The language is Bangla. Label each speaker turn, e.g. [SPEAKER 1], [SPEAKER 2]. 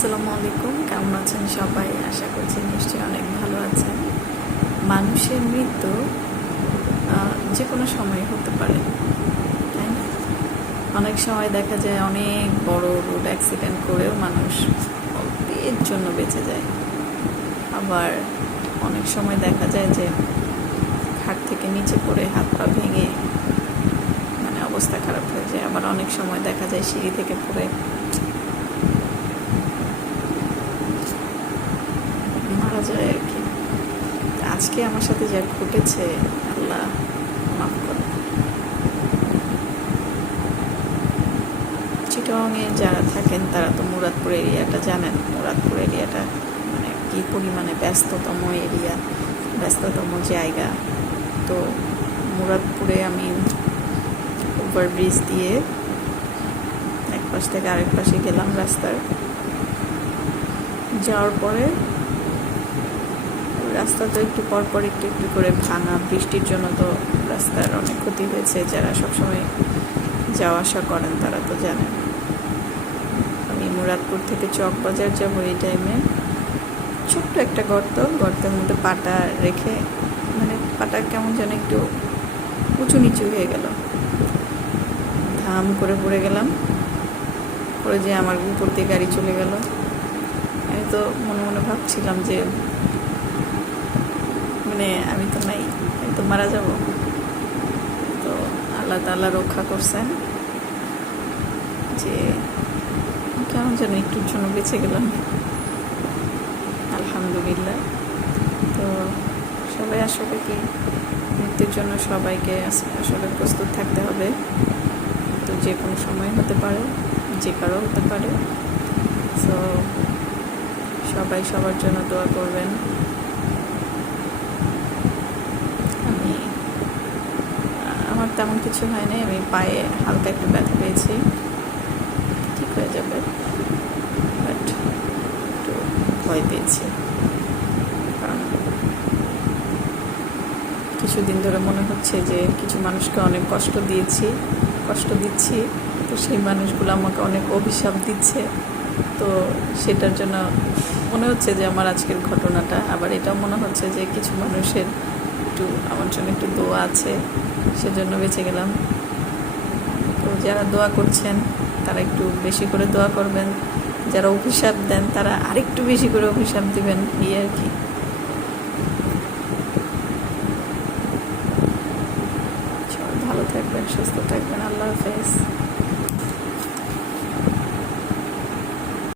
[SPEAKER 1] আসসালামু আলাইকুম। কেমন আছেন সবাই? আশা করছি নিশ্চয়ই অনেক ভালো আছেন। মানুষের মৃত্যু যে কোনো সময় হতে পারে, তাই না? অনেক সময় দেখা যায় অনেক বড় রোড অ্যাক্সিডেন্ট করেও মানুষ অল্পের জন্য বেঁচে যায়। আবার অনেক সময় দেখা যায় যে খাট থেকে নিচে পড়ে হাত পা ভেঙে মানে অবস্থা খারাপ হয়ে যায়। আবার অনেক সময় দেখা যায় সিঁড়ি থেকে পড়ে যায় আর কি। আজকে আমার সাথে যা ঘটেছে, আল্লাহ মাফ করে চিটংয়ে যারা থাকেন, তারা তো মুরাদপুর এরিয়াটা জানেন। মুরাদপুর এরিয়াটা মানে কি পরিমাণে ব্যস্ততম এরিয়া, ব্যস্ততম জায়গা। তো মুরাদপুরে আমি ওভারব্রিজ দিয়ে এক পাশ থেকে আরেক পাশে গেলাম রাস্তার। যাওয়ার পরে রাস্তা তো একটু পর পর একটু একটু করে ভাঙা। বৃষ্টির জন্য তো রাস্তার অনেক ক্ষতি হয়েছে। যারা সবসময় যাওয়া আসা করেন, তারা তো জানেন। আমি মুরাদপুর থেকে চক বাজার যাব এই টাইমে ছোট্ট একটা গর্ত। গর্তের মধ্যে পাটা রেখে মানে পাটা কেমন যেন একটু উঁচু নিচু হয়ে গেল। ধাম করে পড়ে গেলাম। পরে যে আমার উপর দিয়ে গাড়ি চলে গেল। আমি তো মনে মনে ভাবছিলাম যে মানে আমি তো নাই, আমি তো মারা যাব। তো আল্লাহ তাল্লাহ রক্ষা করছেন যে কেমন যেন একটুর জন্য বেঁচে গেলাম। আলহামদুলিল্লাহ। তো সবাই আসলে কি মৃত্যুর জন্য সবাইকে আস- আসলে প্রস্তুত থাকতে হবে। তো যে কোনো সময় হতে পারে, যে কারও হতে পারে। তো সবাই সবার জন্য দোয়া করবেন আমি আমার তেমন কিছু হয়নি আমি পায়ে হালকা একটু ব্যথা পেয়েছি। ঠিক হয়ে যাবে। বাট একটু ভয় পেয়েছি। কারণ কিছুদিন ধরে মনে হচ্ছে যে কিছু মানুষকে অনেক কষ্ট দিয়েছি, কষ্ট দিচ্ছি। তো সেই মানুষগুলো আমাকে অনেক অভিশাপ দিচ্ছে। তো সেটার জন্য মনে হচ্ছে যে আমার আজকের ঘটনাটা, আবার এটাও মনে হচ্ছে যে কিছু মানুষের একটু, আমার জন্য একটু দোয়া আছে, সেজন্য বেঁচে গেলাম। তো যারা দোয়া করছেন, তারা একটু বেশি করে দোয়া করবেন। যারা অভিশাপ দেন, তারা আরেকটু বেশি করে অভিশাপ দিবেন, এই আর কি। ভালো থাকবেন, সুস্থ থাকবেন, আল্লাহ হাফেজ।